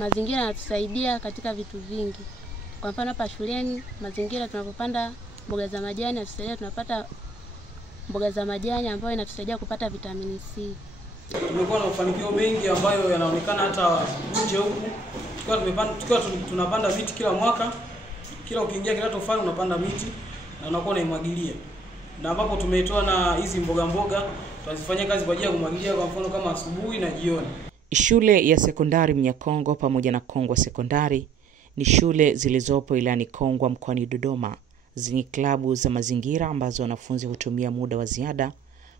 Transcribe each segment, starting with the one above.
mazingira yanatusaidia katika vitu vingi. Kwa mfano hapa shuleni, mazingira tunapopanda mboga za majani yanatusaidia, tunapata mboga za majani ambayo inatusaidia kupata vitamini C. Tumekuwa na mafanikio mengi ambayo yanaonekana hata nje huku. Tukiwa tunapanda miti kila mwaka, kila ukiingia kila tofali unapanda miti na unakuwa unaimwagilia. Na ambapo tumetoa na hizi mboga tunazifanyia kazi kwa ajili ya kumwagilia, kwa mfano kama asubuhi na jioni. Shule ya sekondari Mnyakongo pamoja na Kongwa Sekondari ni shule zilizopo ilani Kongwa mkoani Dodoma, zenye klabu za mazingira ambazo wanafunzi hutumia muda wa ziada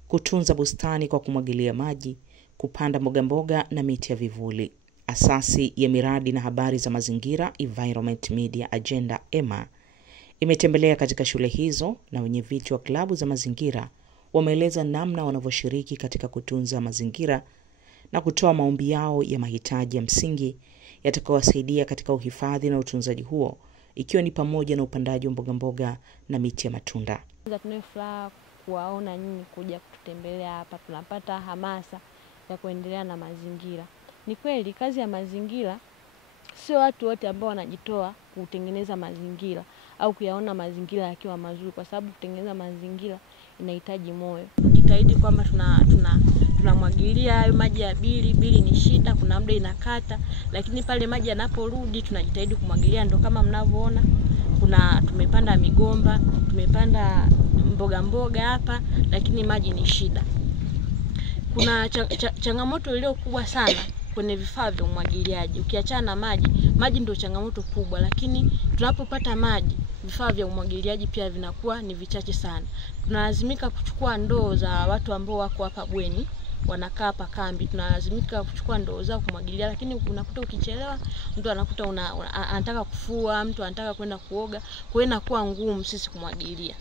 kutunza bustani kwa kumwagilia maji, kupanda mboga na miti ya vivuli. Asasi ya miradi na habari za mazingira Environment Media Agenda EMA imetembelea katika shule hizo, na wenyeviti wa klabu za mazingira wameeleza namna wanavyoshiriki katika kutunza mazingira na kutoa maombi yao ya mahitaji ya msingi yatakayowasaidia katika uhifadhi na utunzaji huo, ikiwa ni pamoja na upandaji wa mboga na miti ya matunda. Tunafurahi kuwaona nyinyi kuja kututembelea hapa, tunapata hamasa ya kuendelea na mazingira. Ni kweli kazi ya mazingira sio watu wote ambao wanajitoa kutengeneza mazingira au kuyaona mazingira yakiwa mazuri, kwa sababu kutengeneza mazingira inahitaji moyo. Jitahidi kwamba tunamwagilia hayo maji ya bili ni shida, kuna muda inakata, lakini pale maji yanaporudi tunajitahidi kumwagilia. Ndio kama mnavyoona tumepanda migomba, tumepanda mboga hapa, lakini maji ni shida. Kuna changamoto iliyo kubwa sana kwenye vifaa vya umwagiliaji. Ukiachana na maji ndio changamoto kubwa, lakini tunapopata maji, vifaa vya umwagiliaji pia vinakuwa ni vichache sana. Tunalazimika kuchukua ndoo za watu ambao wako hapa bweni, wanakaa hapa kambi. Tunalazimika kuchukua ndoo zao kumwagilia, lakini unakuta ukichelewa, mtu anakuta anataka kufua, mtu anataka kwenda kuoga, kwa hiyo inakuwa ngumu sisi kumwagilia.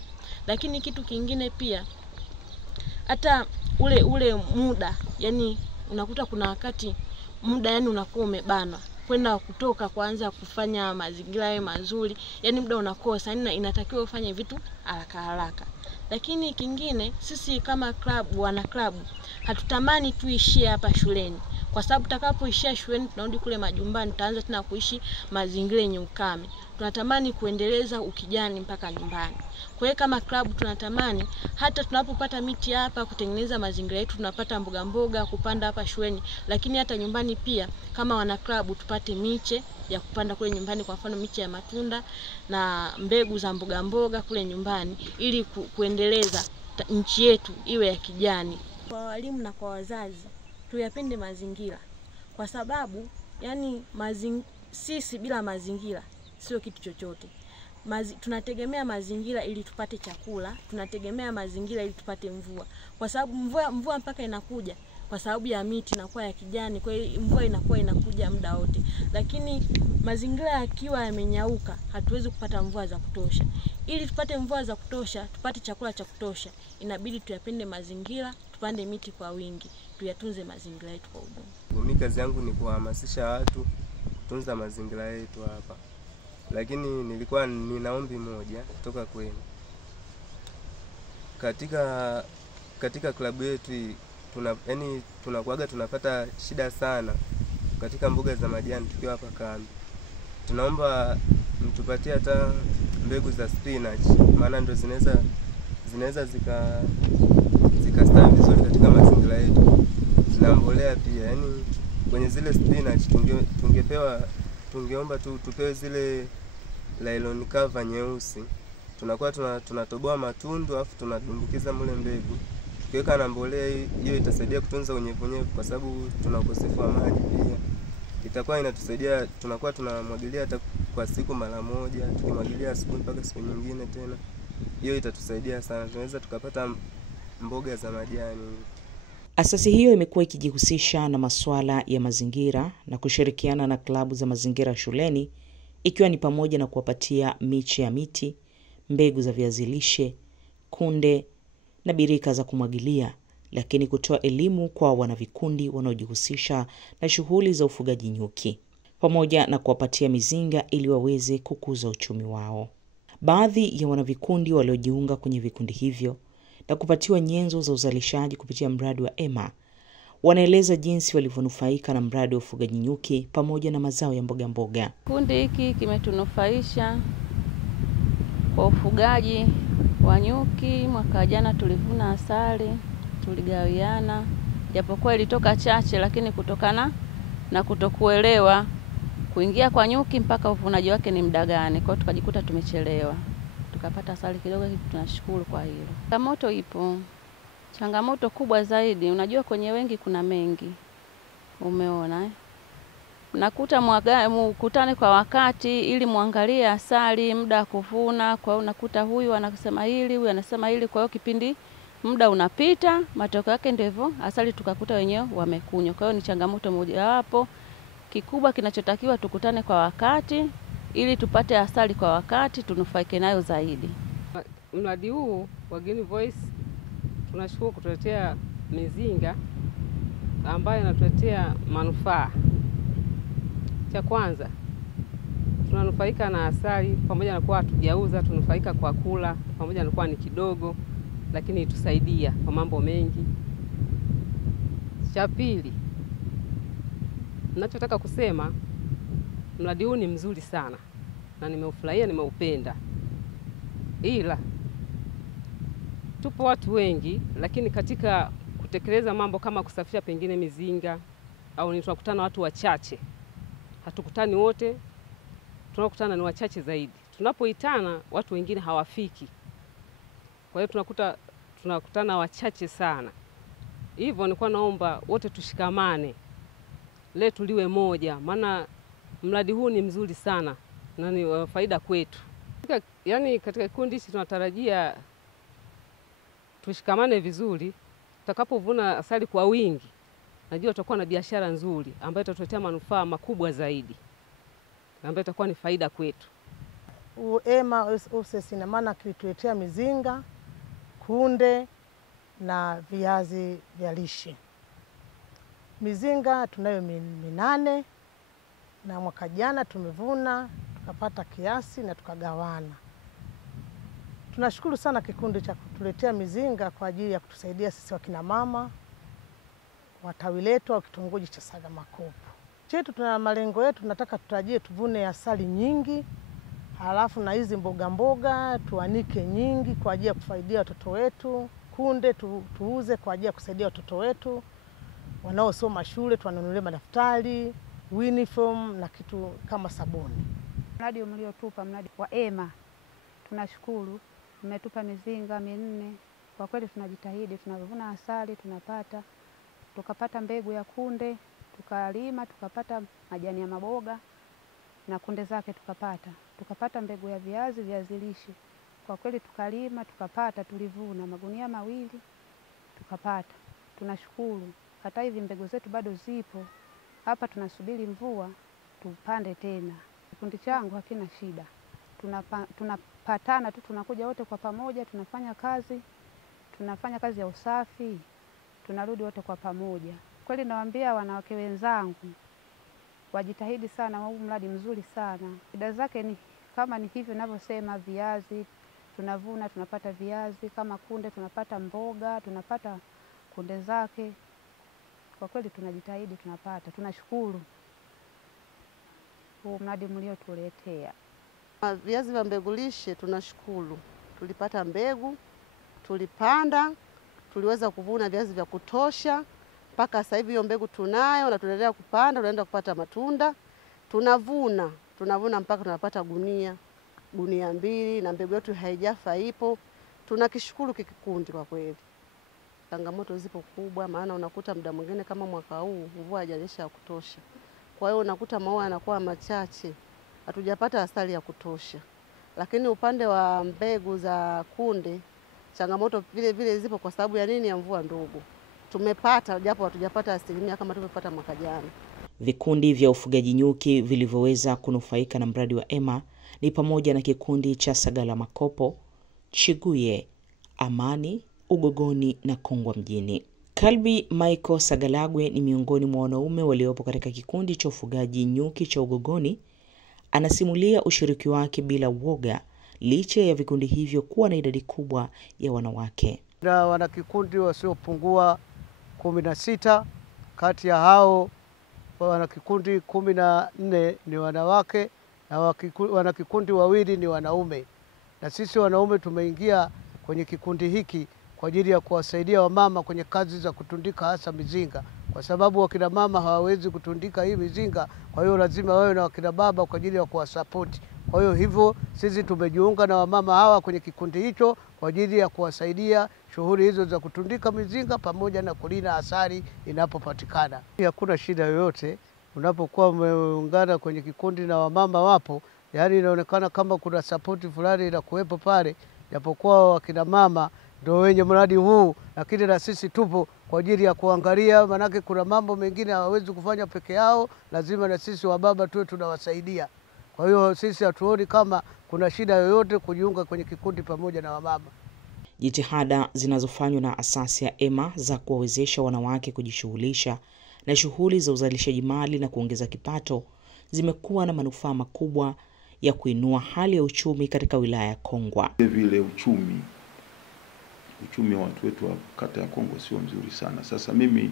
Lakini kitu kingine pia, hata ule muda, yani unakuta kuna wakati muda yani unakuwa umebanwa kwenda kutoka kuanza kufanya mazingira yawe mazuri, yani muda unakosa, inatakiwa ufanye vitu haraka. Lakini kingine, sisi kama wana klabu hatutamani tuishie hapa shuleni, kwa sababu tutakapoishia shuleni tunarudi kule majumbani, tutaanza tena kuishi mazingira yenye ukame. Tunatamani kuendeleza ukijani mpaka nyumbani. Kwa hiyo kama klabu tunatamani hata tunapopata miti hapa kutengeneza mazingira yetu, tunapata mboga kupanda hapa shuleni, lakini hata nyumbani pia kama wana klabu tupate miche ya kupanda kule nyumbani, kwa mfano miche ya matunda na mbegu za mboga kule nyumbani, ili kuendeleza nchi yetu iwe ya kijani. Kwa walimu na kwa wazazi, tuyapende mazingira, kwa sababu yani sisi bila mazingira sio kitu chochote. Tunategemea mazingira ili tupate chakula, tunategemea mazingira ili tupate mvua, kwa sababu mvua mpaka inakuja kwa sababu ya miti inakuwa ya kijani, kwa hiyo mvua inakuwa inakuja muda wote. Lakini mazingira yakiwa yamenyauka, hatuwezi kupata mvua za kutosha. Ili tupate mvua za kutosha, tupate chakula cha kutosha, inabidi tuyapende mazingira, tupande miti kwa wingi, tuyatunze mazingira yetu kwa ujumla. Mimi kazi yangu ni kuhamasisha watu kutunza mazingira yetu hapa. Lakini nilikuwa nina ombi moja kutoka kwenu. Katika klabu yetu tunakuaga tunapata shida sana katika mboga za majani tukiwa hapa kambi. Tunaomba mtupatie hata mbegu za spinach, maana ndio zinaweza zikastawi vizuri katika mazingira yetu. Na mbolea pia, yani kwenye zile spinach tungeomba tupewe zile nylon cover nyeusi. Tunakuwa tunatoboa matundu afu tunadumbukiza mule mbegu. Tukiweka na mbolea hiyo itasaidia kutunza unyevunyevu, kwa sababu tuna ukosefu wa maji pia. Itakuwa inatusaidia, tunakuwa tunamwagilia hata kwa siku mara moja, tukimwagilia asubuhi mpaka siku nyingine tena. Hiyo itatusaidia sana, tunaweza tukapata mboga za majani. Asasi hiyo imekuwa ikijihusisha na masuala ya mazingira na kushirikiana na klabu za mazingira shuleni, ikiwa ni pamoja na kuwapatia miche ya miti, mbegu za viazi lishe, kunde na birika za kumwagilia, lakini kutoa elimu kwa wanavikundi wanaojihusisha na shughuli za ufugaji nyuki, pamoja na kuwapatia mizinga ili waweze kukuza uchumi wao. Baadhi ya wanavikundi waliojiunga kwenye vikundi hivyo na kupatiwa nyenzo za uzalishaji kupitia mradi wa EMA Wanaeleza jinsi walivyonufaika na mradi wa ufugaji nyuki pamoja na mazao ya mboga mboga. Kundi hiki kimetunufaisha kwa ufugaji wa nyuki. Mwaka jana tulivuna asali, tuligawiana. Japokuwa ilitoka chache, lakini kutokana na kutokuelewa kuingia kwa nyuki mpaka uvunaji wake ni muda gani, kwa hiyo tukajikuta tumechelewa. Tukapata asali kidogo, tunashukuru kwa hilo. Changamoto ipo. Changamoto kubwa zaidi, unajua kwenye wengi kuna mengi. Umeona nakuta mkutane kwa wakati ili muangalie asali, muda wa kuvuna. Kwa hiyo unakuta huyu anasema hili, huyu anasema hili, kwa hiyo kipindi muda unapita, matokeo yake ndio hivyo, asali tukakuta wenyewe wamekunywa. Kwa hiyo ni changamoto moja hapo. Kikubwa kinachotakiwa tukutane kwa wakati ili tupate asali kwa wakati, tunufaike nayo zaidi. Mradi huu wa Green Voice tunashukuru kutuletea mizinga ambayo inatuletea manufaa. Cha kwanza, tunanufaika na asali pamoja na kuwa hatujauza, tunufaika kwa kula pamoja na kuwa ni kidogo, lakini itusaidia kwa mambo mengi. Cha pili, ninachotaka kusema, mradi huu ni mzuri sana na nimeufurahia, nimeupenda. Ila tupo watu wengi, lakini katika kutekeleza mambo kama kusafisha pengine mizinga au ni tunakutana watu wachache. Hatukutani wote, tunakutana ni wachache zaidi. Tunapoitana watu wengine hawafiki. Kwa hiyo tunakutana wachache sana. Hivyo nilikuwa naomba wote tushikamane. Letu liwe moja, maana mradi huu ni mzuri sana na ni faida kwetu. Yaani katika kikundi hiki tunatarajia tushikamane vizuri. Tutakapovuna asali kwa wingi, najua tutakuwa na biashara nzuri ambayo itatuletea manufaa makubwa zaidi, ambayo itakuwa ni faida kwetu. EMA ina maana kilituletea mizinga, kunde na viazi vya lishe. Mizinga tunayo 8 na mwaka jana tumevuna, tukapata kiasi na tukagawana. Tunashukuru sana kikundi cha kutuletea mizinga kwa ajili ya kutusaidia sisi wakina mama wa tawi letu au kitongoji cha Sagamakopo. Chetu tuna malengo yetu, tunataka tutarajie tuvune asali nyingi, halafu na hizi mboga tuanike nyingi kwa ajili ya kufaidia watoto wetu, kunde tuuze kwa ajili ya kusaidia watoto wetu wanaosoma shule, tuwanunulie madaftari, uniform na kitu kama sabuni. Mradi mliotupa, mradi wa EMA, tunashukuru. Mmetupa mizinga 4. Kwa kweli tunajitahidi, tunavuna asali, tukapata mbegu ya kunde, tukalima, tukapata majani ya maboga na kunde zake tukapata mbegu ya viazi lishe. Kwa kweli tukalima, tulivuna magunia 2 tukapata. Tunashukuru. Hata hivi mbegu zetu bado zipo. Hapa tunasubiri mvua tupande tena. Kikundi changu hakina shida. Tunapatana tu, tunakuja wote kwa pamoja, tunafanya kazi ya usafi, tunarudi wote kwa pamoja. Kweli nawaambia wanawake wenzangu wajitahidi sana, huu mradi mzuri sana. Faida zake ni kama ni hivyo ninavyosema, viazi tunavuna, tunapata viazi, kama kunde tunapata mboga, tunapata kunde zake. Kwa kweli tunajitahidi, tunapata. Tunashukuru huu mradi mliotuletea. Viazi vya mbegu lishe tunashukuru. Tulipata mbegu, tulipanda, tuliweza kuvuna viazi vya kutosha. Mpaka sasa hivi hiyo mbegu tunayo na tunaendelea kupanda, tunaenda kupata matunda. Tunavuna mpaka tunapata gunia 2 na mbegu yetu haijafa ipo. Tunakishukuru kikundi kwa kweli. Changamoto zipo kubwa, maana unakuta muda mwingine kama mwaka huu mvua haijanyesha ya kutosha. Kwa hiyo unakuta maua yanakuwa machache. Hatujapata asali ya kutosha. Lakini upande wa mbegu za kunde changamoto vile zipo kwa sababu ya nini? Ya mvua ndogo. Tumepata japo hatujapata asilimia kama tulipata mwaka jana. Vikundi vya ufugaji nyuki vilivyoweza kunufaika na mradi wa EMA ni pamoja na kikundi cha Sagamakopo, Chiguye, Amani, Ugogoni na Kongwa mjini. Kalbi Michael Sagalagwe ni miongoni mwa wanaume waliopo katika kikundi cha ufugaji nyuki cha Ugogoni. Anasimulia ushiriki wake bila uoga licha ya vikundi hivyo kuwa na idadi kubwa ya wanawake. Na wana kikundi wasiopungua 16 Kati ya hao wanakikundi 14 ni wanawake na wanakikundi 2 ni wanaume. Na sisi wanaume tumeingia kwenye kikundi hiki kwa ajili ya kuwasaidia wamama kwenye kazi za kutundika hasa mizinga. Kwa sababu wakina mama hawawezi kutundika hii mizinga, kwa hiyo lazima wawe na wakina baba kwa ajili ya kuwasapoti. Kwa hiyo hivyo sisi tumejiunga na wamama hawa kwenye kikundi hicho kwa ajili ya kuwasaidia shughuli hizo za kutundika mizinga pamoja na kulina asali inapopatikana. Hakuna shida yoyote unapokuwa umeungana kwenye kikundi na wamama wapo, yaani inaonekana kama kuna support fulani inakuwepo pale, japokuwa wakina mama ndio wenye mradi huu, lakini na sisi tupo kwa ajili ya kuangalia, manake kuna mambo mengine hawawezi kufanya peke yao, lazima na sisi wababa tuwe tunawasaidia. Kwa hiyo sisi hatuoni kama kuna shida yoyote kujiunga kwenye kikundi pamoja na wamama. Jitihada zinazofanywa na asasi ya EMA za kuwawezesha wanawake kujishughulisha na shughuli za uzalishaji mali na kuongeza kipato zimekuwa na manufaa makubwa ya kuinua hali ya uchumi katika wilaya ya Kongwa. Vile uchumi wa watu wetu wa kata ya Kongwa sio mzuri sana. Sasa mimi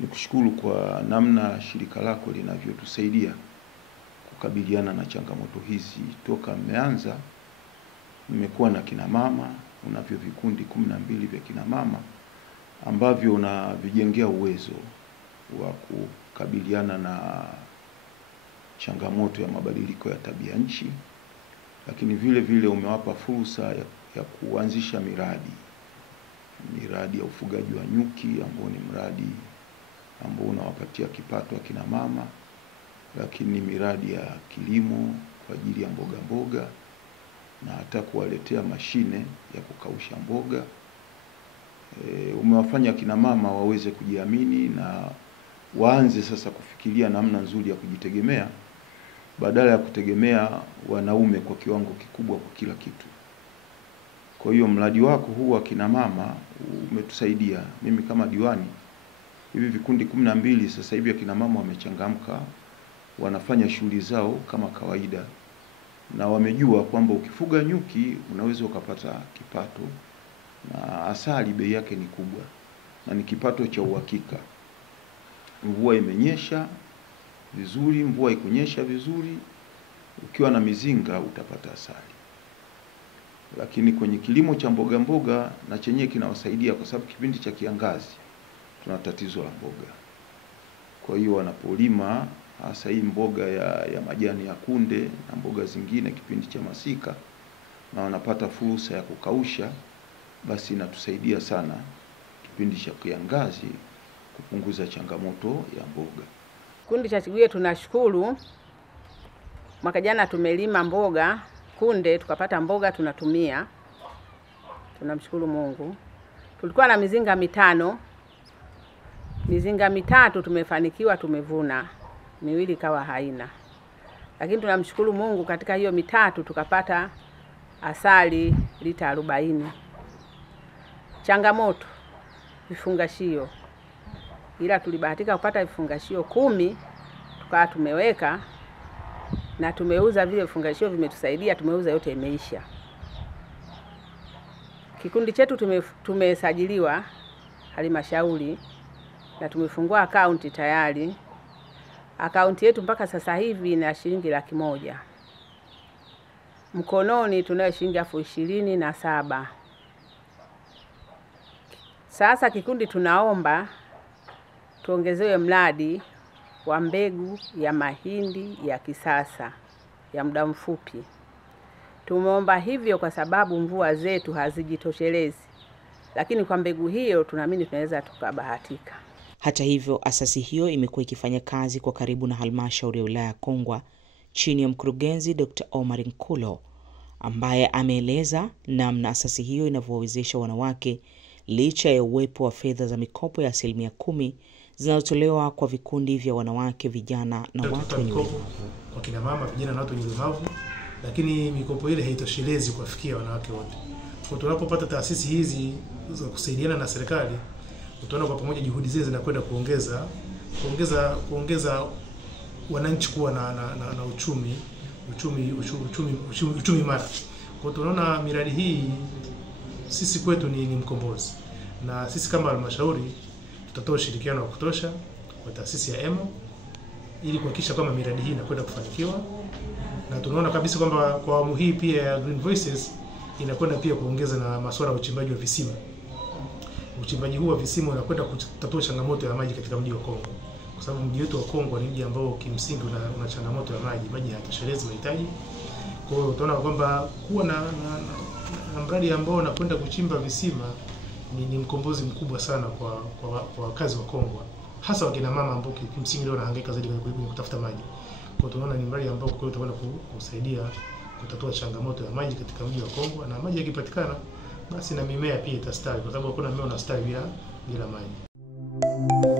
nikushukuru kwa namna shirika lako linavyotusaidia kukabiliana na changamoto hizi. Toka mmeanza nimekuwa na kina mama, unavyo vikundi 12 vya kina mama ambavyo unavijengea uwezo wa kukabiliana na changamoto ya mabadiliko ya tabia nchi, lakini vile vile umewapa fursa ya kuanzisha miradi ya ufugaji wa nyuki ambao ni mradi ambao unawapatia kipato akina mama, lakini miradi ya kilimo kwa ajili ya mboga na hata kuwaletea mashine ya kukausha mboga. Umewafanya kina mama waweze kujiamini na waanze sasa kufikiria namna nzuri ya kujitegemea badala ya kutegemea wanaume kwa kiwango kikubwa kwa kila kitu. Kwa hiyo mradi wako huu wa kina mama umetusaidia. Mimi kama diwani, hivi vikundi 12 sasa hivi kina mama wamechangamka, wanafanya shughuli zao kama kawaida, na wamejua kwamba ukifuga nyuki unaweza ukapata kipato, na asali bei yake ni kubwa na ni kipato cha uhakika. Mvua imenyesha vizuri, mvua ikunyesha vizuri, ukiwa na mizinga utapata asali. Lakini kwenye kilimo cha mboga na chenye kinawasaidia kwa sababu kipindi cha kiangazi tuna tatizo la mboga. Kwa hiyo wanapolima hasa hii mboga ya majani ya kunde na mboga zingine kipindi cha masika na wanapata fursa ya kukausha, basi inatusaidia sana kipindi cha kiangazi kupunguza changamoto ya mboga. Kikundi cha Chiguye tunashukuru. Mwaka jana tumelima mboga kunde tukapata mboga tunatumia. Tunamshukuru Mungu. Tulikuwa na mizinga 5. Mizinga 3 tumefanikiwa tumevuna. 2 kawa haina. Lakini tunamshukuru Mungu katika hiyo 3 tukapata asali lita 40. Changamoto vifungashio. Ila tulibahatika kupata vifungashio 10 tukawa tumeweka na tumeuza vile vifungashio, vimetusaidia, tumeuza yote imeisha. Kikundi chetu tumesajiliwa halmashauri na tumefungua akaunti tayari. Akaunti yetu mpaka sasa hivi ina shilingi 100,000. Mkononi tunayo shilingi 27,000. Sasa kikundi tunaomba tuongezewe mradi wa mbegu ya mahindi ya kisasa ya muda mfupi. Tumeomba hivyo kwa sababu mvua zetu hazijitoshelezi. Lakini kwa mbegu hiyo tunaamini tunaweza tukabahatika. Hata hivyo, asasi hiyo imekuwa ikifanya kazi kwa karibu na halmashauri ya wilaya ya Kongwa chini ya mkurugenzi Dr. Omar Nkulo, ambaye ameeleza namna asasi hiyo inavyowezesha wanawake licha ya uwepo wa fedha za mikopo ya 10% zinazotolewa kwa vikundi vya wanawake, vijana na watu wenye ulemavu. Kwa kina mama, vijana na watu wenye ulemavu, lakini mikopo ile haitoshelezi kuwafikia wanawake wote. Kwa tunapopata taasisi hizi za kusaidiana na serikali, utaona kwa pamoja juhudi zile zinakwenda kuongeza wananchi kuwa na uchumi imara. Kwa tunaona miradi hii sisi kwetu ni mkombozi. Na sisi kama halmashauri tutatoa ushirikiano wa kutosha kwa taasisi ya EMA ili kuhakikisha kwamba miradi hii inakwenda kufanikiwa, na tunaona kabisa kwamba kwa awamu hii pia ya Green Voices inakwenda pia kuongeza na masuala ya uchimbaji wa visima. Uchimbaji huu wa visima unakwenda kutatua changamoto ya maji katika mji wa Kongwa, kwa sababu mji wetu wa Kongwa ni mji ambao kimsingi una changamoto ya maji hayatoshelezi mahitaji. Kwa hiyo utaona kwamba kuwa na mradi ambao unakwenda kuchimba visima ni mkombozi mkubwa sana kwa wakazi wa Kongwa, hasa wakina mama ambao kimsingi leo wanahangaika zaidi kwenye kutafuta maji. Kwa hiyo tunaona ni mradi ambao kwa kweli utakwenda kusaidia kutatua changamoto ya maji katika mji wa Kongwa, na maji yakipatikana basi na mimea pia itastawi, kwa sababu hakuna mmea unastawi bila maji.